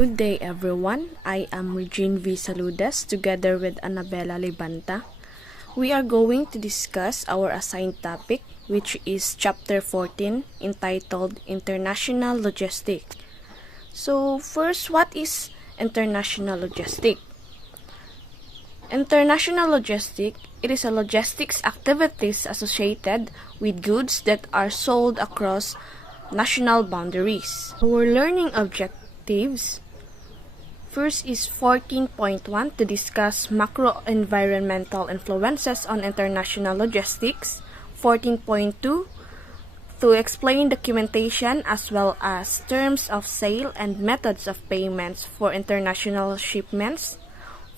Good day everyone, I am Regine V. Saludes together with Annabella Libanta. We are going to discuss our assigned topic, which is Chapter 14 entitled International Logistics. So first, what is international logistics? International logistics, it is a logistics activities associated with goods that are sold across national boundaries. Our learning objectives first is 14.1 to discuss macro-environmental influences on international logistics. 14.2 to explain documentation as well as terms of sale and methods of payments for international shipments.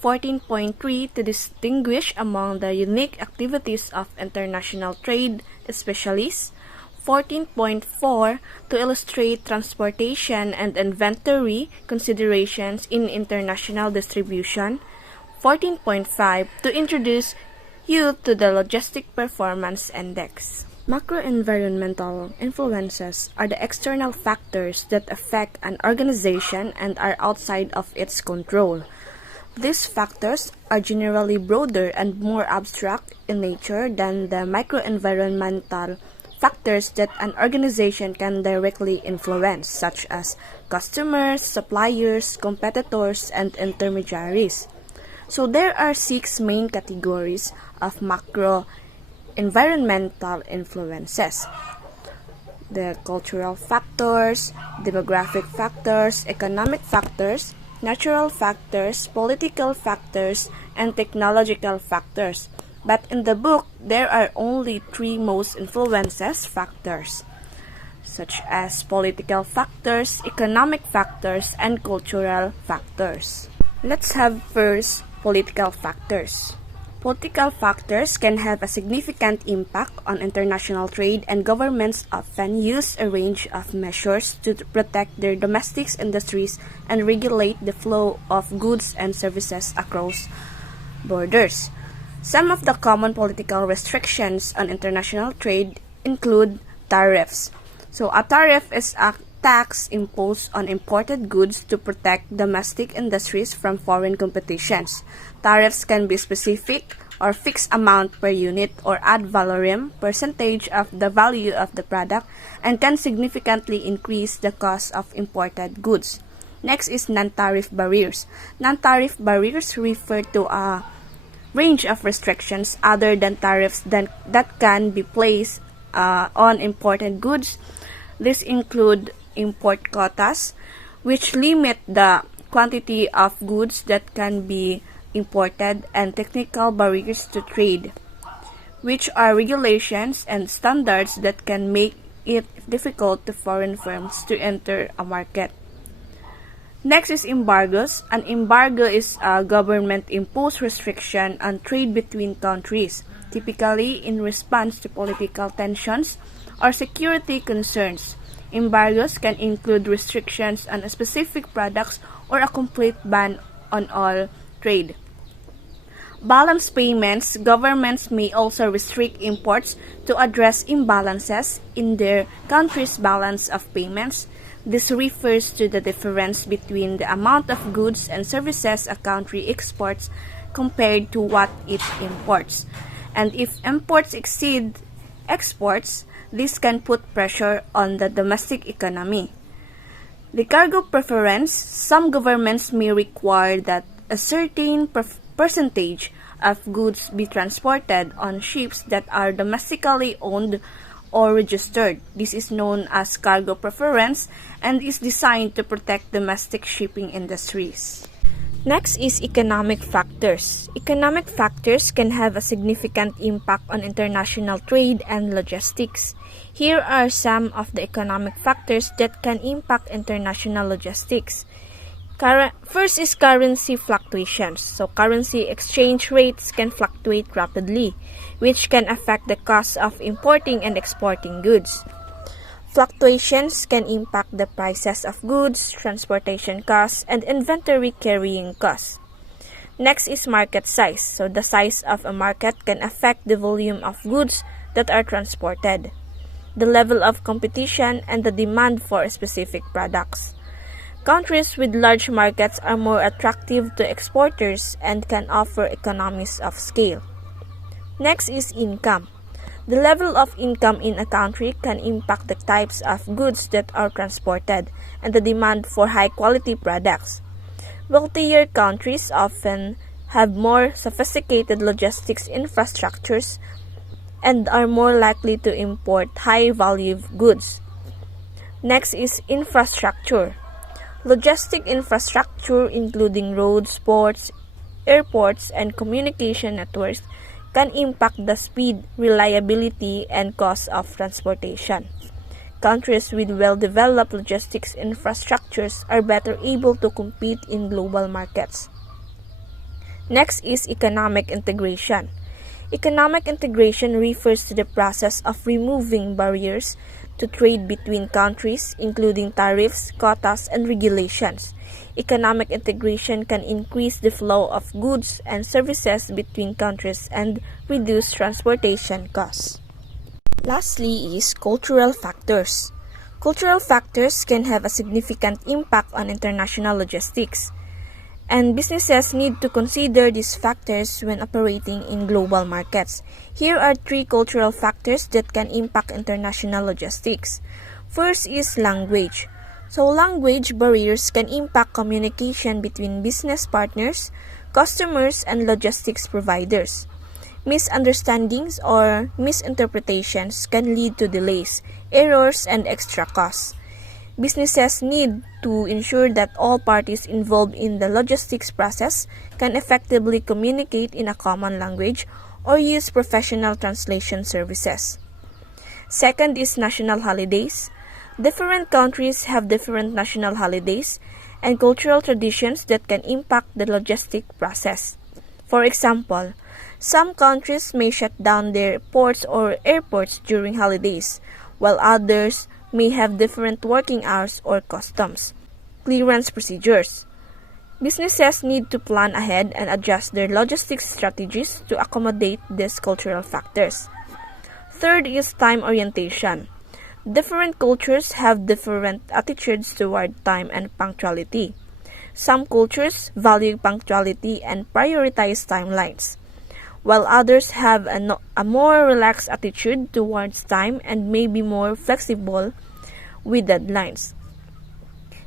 14.3 to distinguish among the unique activities of international trade specialists. 14.4 to illustrate transportation and inventory considerations in international distribution. 14.5 to introduce you to the Logistic Performance Index. Macro-environmental influences are the external factors that affect an organization and are outside of its control. These factors are generally broader and more abstract in nature than the micro-environmental factors that an organization can directly influence, such as customers, suppliers, competitors, and intermediaries. So there are 6 main categories of macro-environmental influences: the cultural factors, demographic factors, economic factors, natural factors, political factors, and technological factors. But in the book, there are only 3 most influences factors, such as political factors, economic factors, and cultural factors. Let's have first political factors. Political factors can have a significant impact on international trade, and governments often use a range of measures to protect their domestic industries and regulate the flow of goods and services across borders. Some of the common political restrictions on international trade include tariffs. So a tariff is a tax imposed on imported goods to protect domestic industries from foreign competitions. Tariffs can be specific or fixed amount per unit or ad valorem percentage of the value of the product and can significantly increase the cost of imported goods. Next is non-tariff barriers. Non-tariff barriers refer to a range of restrictions other than tariffs that can be placed on imported goods. These include import quotas, which limit the quantity of goods that can be imported, and technical barriers to trade, which are regulations and standards that can make it difficult to foreign firms to enter a market. Next is embargoes. An embargo is a government-imposed restriction on trade between countries, typically in response to political tensions or security concerns. Embargoes can include restrictions on specific products or a complete ban on all trade. Balance payments. Governments may also restrict imports to address imbalances in their country's balance of payments. This refers to the difference between the amount of goods and services a country exports compared to what it imports. And if imports exceed exports, this can put pressure on the domestic economy. The cargo preference. Some governments may require that a certain percentage of goods be transported on ships that are domestically owned or registered. This is known as cargo preference and is designed to protect domestic shipping industries. Next is economic factors. Economic factors can have a significant impact on international trade and logistics. Here are some of the economic factors that can impact international logistics. First is currency fluctuations. So currency exchange rates can fluctuate rapidly, which can affect the cost of importing and exporting goods. Fluctuations can impact the prices of goods, transportation costs, and inventory carrying costs. Next is market size. So the size of a market can affect the volume of goods that are transported, the level of competition, and the demand for specific products. Countries with large markets are more attractive to exporters and can offer economies of scale. Next is income. The level of income in a country can impact the types of goods that are transported and the demand for high-quality products. Wealthier countries often have more sophisticated logistics infrastructures and are more likely to import high-value goods. Next is infrastructure. Logistic infrastructure, including roads, ports, airports, and communication networks, can impact the speed, reliability, and cost of transportation. Countries with well-developed logistics infrastructures are better able to compete in global markets. Next is economic integration. Economic integration refers to the process of removing barriers to trade between countries, including tariffs, quotas, and regulations. Economic integration can increase the flow of goods and services between countries and reduce transportation costs. Lastly is cultural factors. Cultural factors can have a significant impact on international logistics, and businesses need to consider these factors when operating in global markets. Here are 3 cultural factors that can impact international logistics. First is language. So language barriers can impact communication between business partners, customers, and logistics providers. Misunderstandings or misinterpretations can lead to delays, errors, and extra costs. Businesses need to ensure that all parties involved in the logistics process can effectively communicate in a common language or use professional translation services. Second is national holidays. Different countries have different national holidays and cultural traditions that can impact the logistic process. For example, some countries may shut down their ports or airports during holidays, while others may have different working hours or customs clearance procedures. Businesses need to plan ahead and adjust their logistics strategies to accommodate these cultural factors. Third is time orientation. Different cultures have different attitudes toward time and punctuality. Some cultures value punctuality and prioritize timelines, while others have a more relaxed attitude towards time and may be more flexible with deadlines.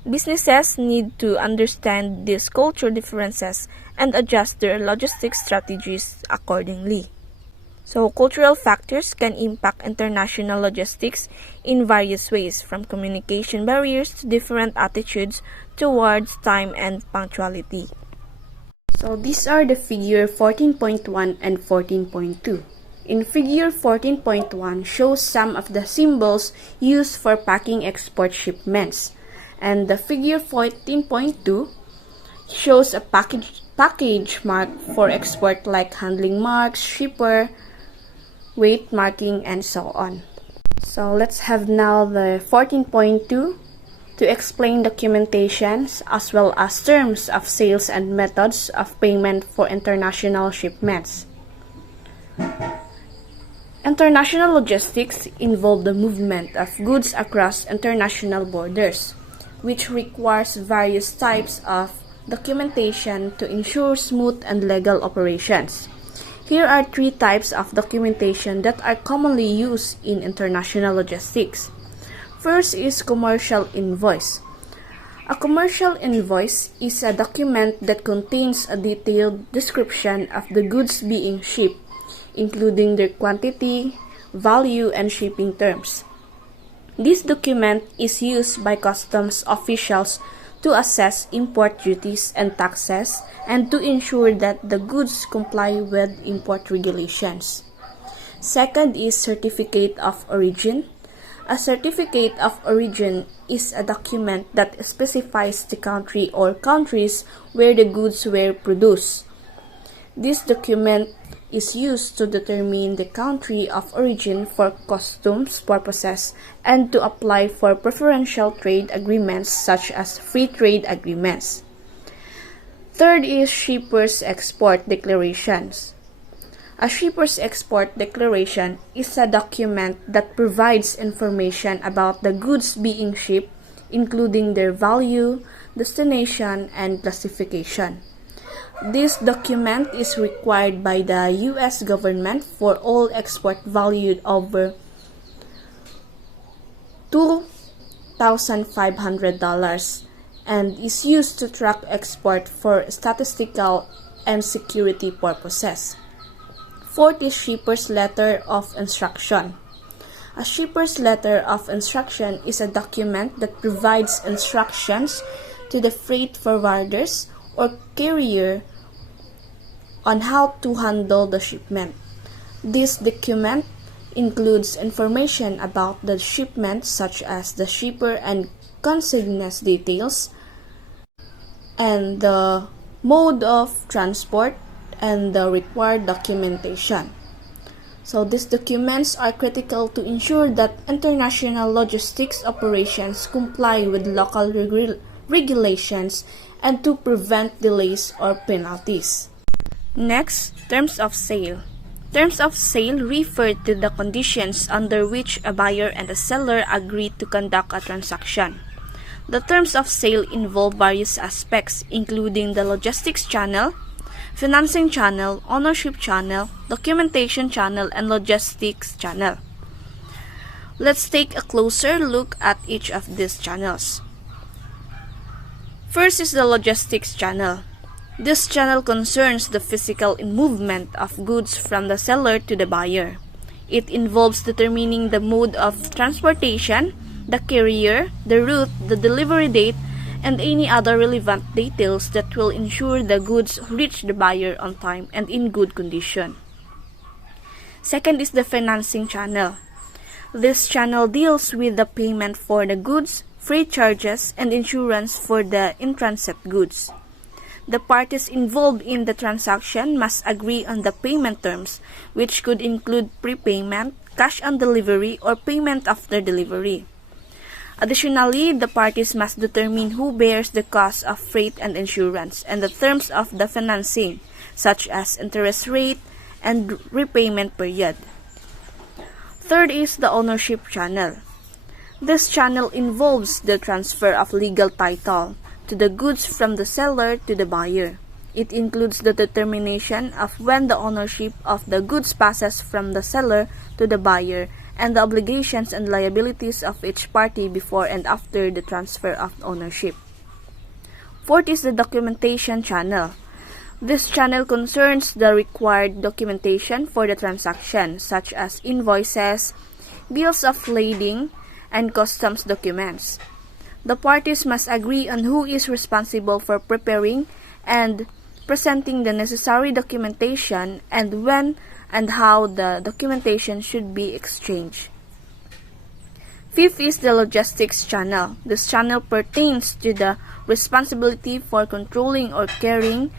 Businesses need to understand these cultural differences and adjust their logistics strategies accordingly. So, cultural factors can impact international logistics in various ways, from communication barriers to different attitudes towards time and punctuality. So, these are the figure 14.1 and 14.2. In figure 14.1 shows some of the symbols used for packing export shipments, and the figure 14.2 shows a package mark for export like handling marks, shipper, weight marking, and so on. So let's have now the 14.2 to explain documentations as well as terms of sales and methods of payment for international shipments. International logistics involve the movement of goods across international borders, which requires various types of documentation to ensure smooth and legal operations. Here are 3 types of documentation that are commonly used in international logistics. First is commercial invoice. A commercial invoice is a document that contains a detailed description of the goods being shipped, including their quantity, value, and shipping terms. This document is used by customs officials to assess import duties and taxes and to ensure that the goods comply with import regulations. Second is certificate of origin. A certificate of origin is a document that specifies the country or countries where the goods were produced. This document is used to determine the country of origin for customs purposes and to apply for preferential trade agreements such as free trade agreements. Third is shipper's export declarations. A shipper's export declaration is a document that provides information about the goods being shipped, including their value, destination, and classification. This document is required by the U.S. government for all export valued over $2,500 and is used to track export for statistical and security purposes. Fourth is Shipper's Letter of Instruction. A shipper's letter of instruction is a document that provides instructions to the freight forwarders or carrier on how to handle the shipment. This document includes information about the shipment such as the shipper and consignment details and the mode of transport and the required documentation. So these documents are critical to ensure that international logistics operations comply with local regulations and to prevent delays or penalties. Next, terms of sale. Terms of sale refer to the conditions under which a buyer and a seller agree to conduct a transaction. The terms of sale involve various aspects, including the logistics channel, financing channel, ownership channel, documentation channel, and logistics channel. Let's take a closer look at each of these channels. First is the logistics channel. This channel concerns the physical movement of goods from the seller to the buyer. It involves determining the mode of transportation, the carrier, the route, the delivery date, and any other relevant details that will ensure the goods reach the buyer on time and in good condition. Second is the financing channel. This channel deals with the payment for the goods, freight charges, and insurance for the in-transit goods. The parties involved in the transaction must agree on the payment terms, which could include prepayment, cash on delivery, or payment after delivery. Additionally, the parties must determine who bears the cost of freight and insurance and the terms of the financing, such as interest rate and repayment period. Third is the ownership channel. This channel involves the transfer of legal title to the goods from the seller to the buyer. It includes the determination of when the ownership of the goods passes from the seller to the buyer and the obligations and liabilities of each party before and after the transfer of ownership. Fourth is the documentation channel. This channel concerns the required documentation for the transaction, such as invoices, bills of lading, and customs documents. The parties must agree on who is responsible for preparing and presenting the necessary documentation and when and how the documentation should be exchanged. Fifth is the logistics channel. This channel pertains to the responsibility for controlling or caring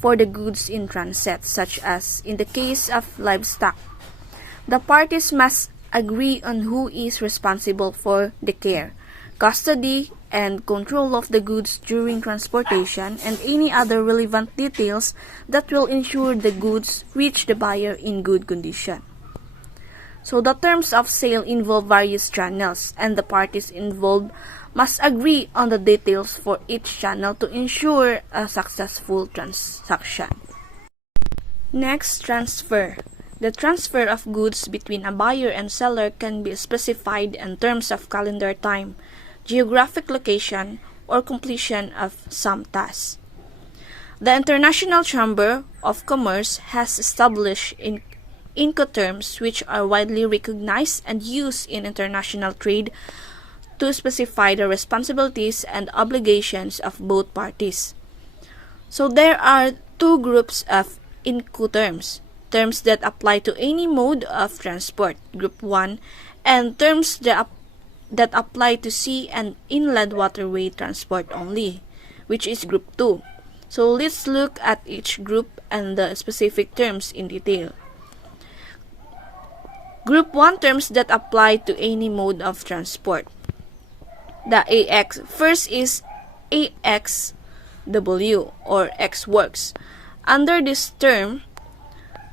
for the goods in transit, such as in the case of livestock. The parties must agree on who is responsible for the care, custody, and control of the goods during transportation and any other relevant details that will ensure the goods reach the buyer in good condition. So the terms of sale involve various channels, and the parties involved must agree on the details for each channel to ensure a successful transaction. Next, transfer. The transfer of goods between a buyer and seller can be specified in terms of calendar time, geographic location, or completion of some tasks. The International Chamber of Commerce has established Incoterms which are widely recognized and used in international trade to specify the responsibilities and obligations of both parties. So there are two groups of Incoterms: terms that apply to any mode of transport, Group 1, and terms that apply to sea and inland waterway transport only, which is Group 2. So let's look at each group and the specific terms in detail. Group 1, terms that apply to any mode of transport. The AX. First is AXW or X Works. Under this term,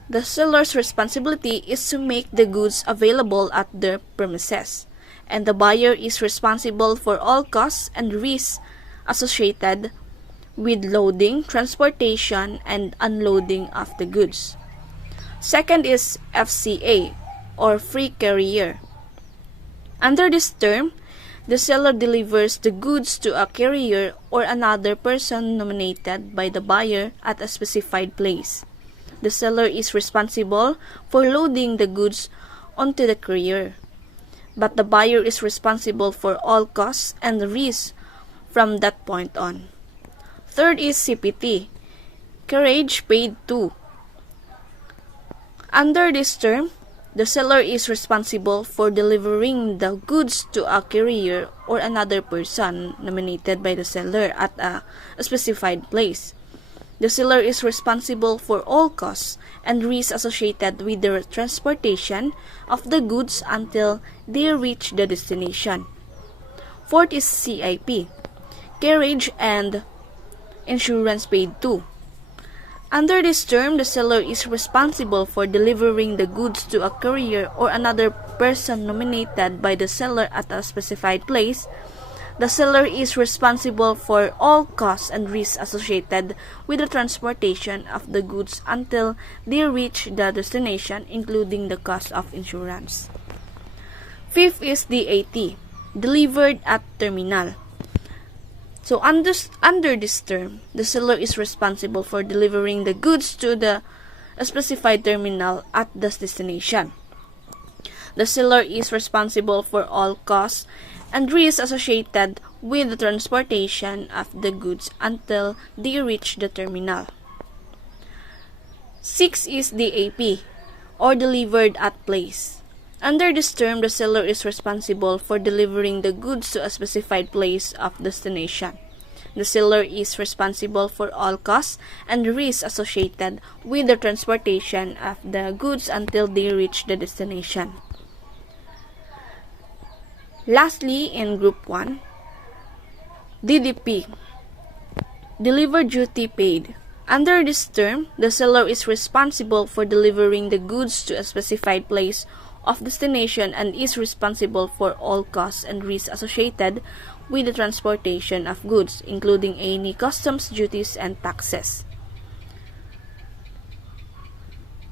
the seller's responsibility is to make the goods available at their premises, and the buyer is responsible for all costs and risks associated with loading, transportation, and unloading of the goods. Second is FCA, or free carrier. Under this term, the seller delivers the goods to a carrier or another person nominated by the buyer at a specified place. The seller is responsible for loading the goods onto the carrier, but the buyer is responsible for all costs and risks from that point on. Third is CPT, carriage paid to. Under this term, the seller is responsible for delivering the goods to a carrier or another person nominated by the seller at a specified place. The seller is responsible for all costs and risks associated with the transportation of the goods until they reach the destination. Fourth is CIP, carriage and insurance paid to. Under this term, the seller is responsible for delivering the goods to a courier or another person nominated by the seller at a specified place. The seller is responsible for all costs and risks associated with the transportation of the goods until they reach the destination, including the cost of insurance. Fifth is DAT, delivered at terminal. So under this term, the seller is responsible for delivering the goods to the specified terminal at the destination. The seller is responsible for all costs and risks associated with the transportation of the goods until they reach the terminal. 6 is DAP, or delivered at place. Under this term, the seller is responsible for delivering the goods to a specified place of destination. The seller is responsible for all costs and risks associated with the transportation of the goods until they reach the destination. Lastly, in Group 1, DDP, Delivered Duty Paid. Under this term, the seller is responsible for delivering the goods to a specified place of destination and is responsible for all costs and risks associated with the transportation of goods, including any customs duties and taxes.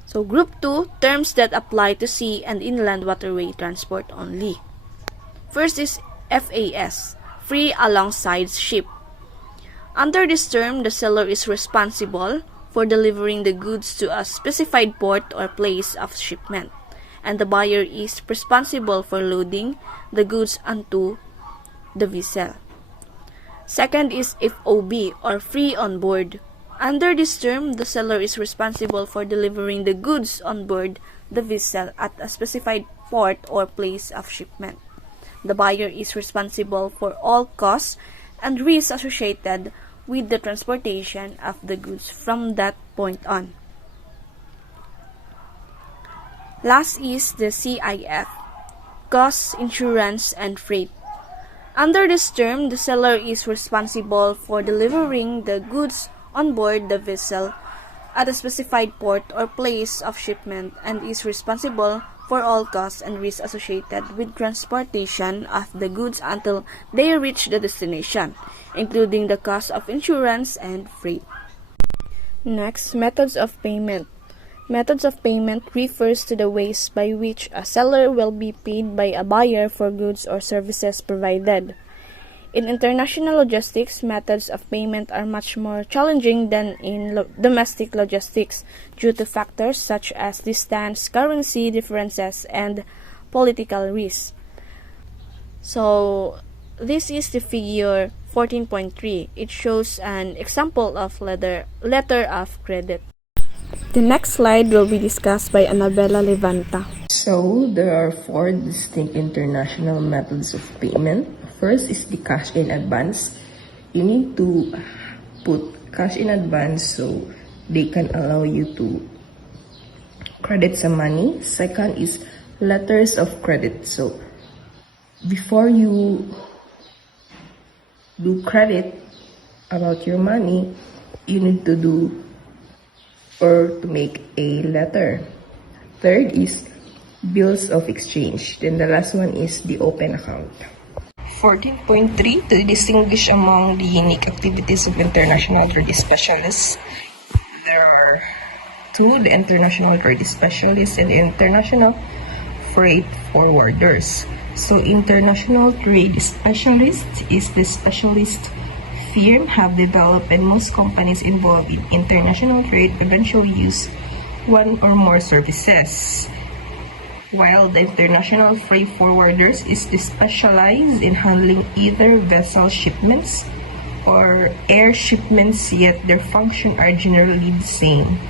So Group 2, terms that apply to sea and inland waterway transport only. First is FAS, free alongside ship. Under this term, the seller is responsible for delivering the goods to a specified port or place of shipment, and the buyer is responsible for loading the goods onto the vessel. Second is FOB, or free on board. Under this term, the seller is responsible for delivering the goods on board the vessel at a specified port or place of shipment. The buyer is responsible for all costs and risks associated with the transportation of the goods from that point on. Last is the CIF, costs, insurance, and freight. Under this term, the seller is responsible for delivering the goods on board the vessel at a specified port or place of shipment and is responsible for all costs and risks associated with transportation of the goods until they reach the destination, including the cost of insurance and freight. Next, methods of payment. Methods of payment refers to the ways by which a seller will be paid by a buyer for goods or services provided. In international logistics, methods of payment are much more challenging than in domestic logistics due to factors such as distance, currency differences, and political risks. So, this is the figure 14.3. It shows an example of letter of credit. The next slide will be discussed by Annabella Levanta. So, there are 4 distinct international methods of payment. First is the cash in advance. You need to put cash in advance so they can allow you to credit some money. Second is letters of credit. So, before you do credit about your money, you need to do or to make a letter. Third is bills of exchange. Then the last one is the open account. 14.3, to distinguish among the unique activities of international trade specialists. There are two, the international trade specialists and the international freight forwarders. So international trade specialist is the specialist firm have developed, and most companies involved in international trade eventually use one or more services. While the international freight forwarders is specialized in handling either vessel shipments or air shipments, yet their functions are generally the same.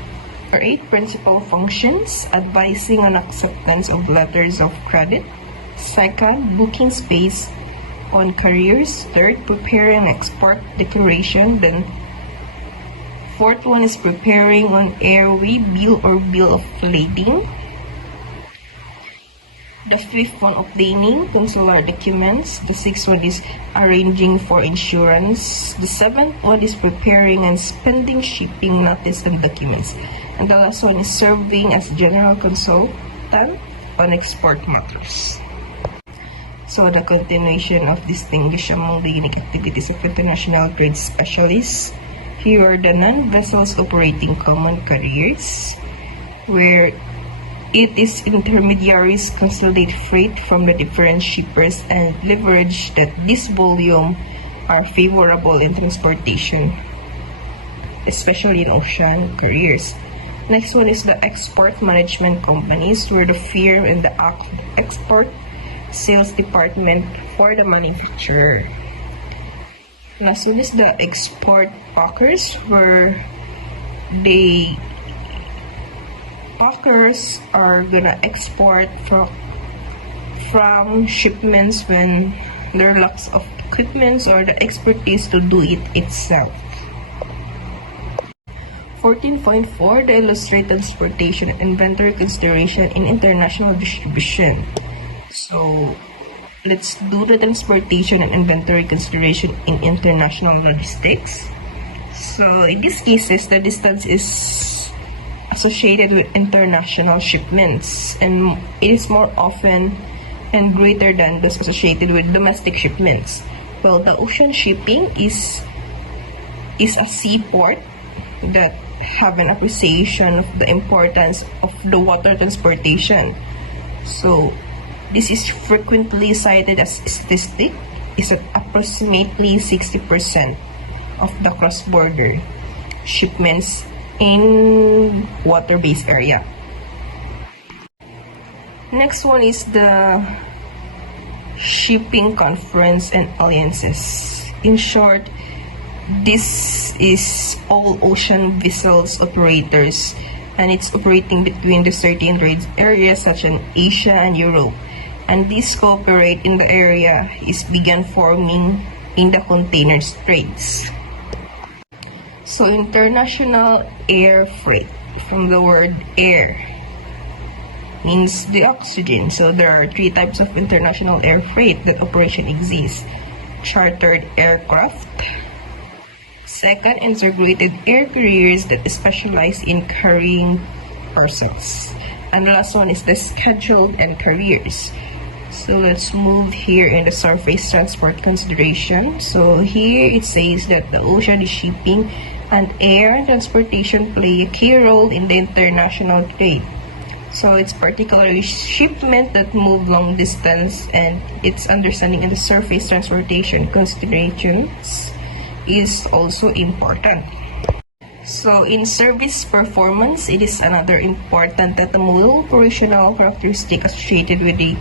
There are 8 principal functions: advising on acceptance of letters of credit; second, booking space on carriers; third, preparing export declaration; then fourth one is preparing on airway bill or bill of lading; the fifth one, obtaining consular documents; the sixth one is arranging for insurance; the seventh one is preparing and spending shipping notice and documents; and the last one is serving as general consultant on export matters. So the continuation of distinguish among the unique activities of international trade specialists. Here are the non-vessels operating common carriers, where it is intermediaries consolidate freight from the different shippers and leverage that this volume are favorable in transportation, especially in ocean carriers. Next one is the export management companies, where the firm and the export sales department for the manufacturer. Last one is the export packers, where the packers are gonna export from shipments when there are lacks of equipment or the expertise to do it itself. 14.4, the illustrate transportation and inventory consideration in international distribution. So let's do the transportation and inventory consideration in international logistics. So in these cases, the distance is associated with international shipments, and it is more often and greater than those associated with domestic shipments. Well, the ocean shipping is a seaport that have an appreciation of the importance of the water transportation. So this is frequently cited as statistic is that approximately 60% of the cross-border shipments in water-based area. Next one is the shipping conference and alliances. In short, this is all ocean vessels operators, and it's operating between the certain trade areas such as Asia and Europe. And these cooperate in the area is began forming in the container trades. So international air freight, from the word air, means the oxygen. So there are 3 types of international air freight that operation exists: chartered aircraft, second, integrated air carriers that specialize in carrying parcels, and the last one is the scheduled and carriers. So let's move here in the surface transport consideration. So here it says that the ocean shipping and air transportation play a key role in the international trade. So it's particularly shipment that move long distance, and its understanding in the surface transportation considerations is also important. So in service performance, it is another important that the modal operational characteristic associated with the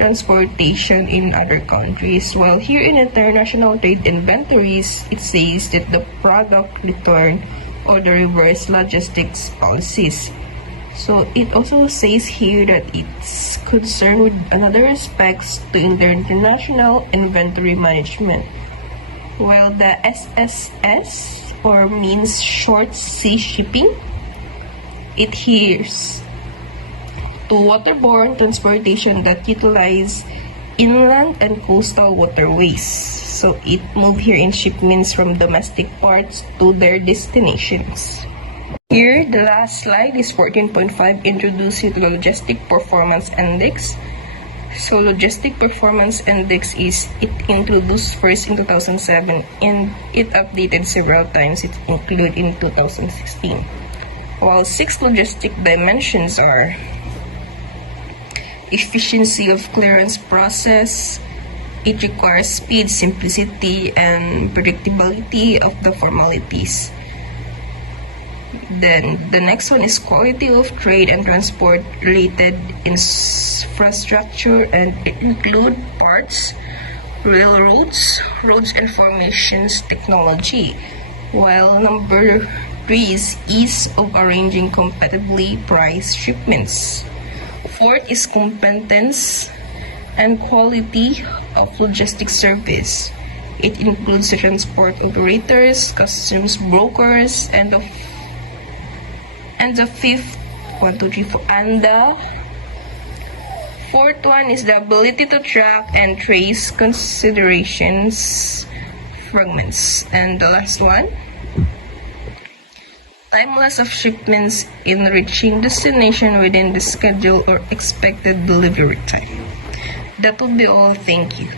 transportation in other countries. While here in international trade inventories, it says that the product return or the reverse logistics policies. So it also says here that it's concerned with another aspects to international inventory management. While the SSS, or means short sea shipping, it adheres to waterborne transportation that utilize inland and coastal waterways. So it moves here in shipments from domestic ports to their destinations. Here, the last slide is 14.5, introduce to the Logistic Performance Index. So logistic performance index is it introduced first in 2007 and it updated several times. It included in 2016. While 6 logistic dimensions are efficiency of clearance process. It requires speed, simplicity, and predictability of the formalities. Then the next one is quality of trade and transport related infrastructure, and it include parts, railroads, roads and formations technology. While number 3 is ease of arranging competitively priced shipments. Fourth is competence and quality of logistics service. It includes the transport operators, customs brokers, and the fifth, 1, 2, 3, 4, and the fourth one is the ability to track and trace considerations fragments. And the last one, timeliness of shipments in reaching destination within the schedule or expected delivery time. That would be all. Thank you.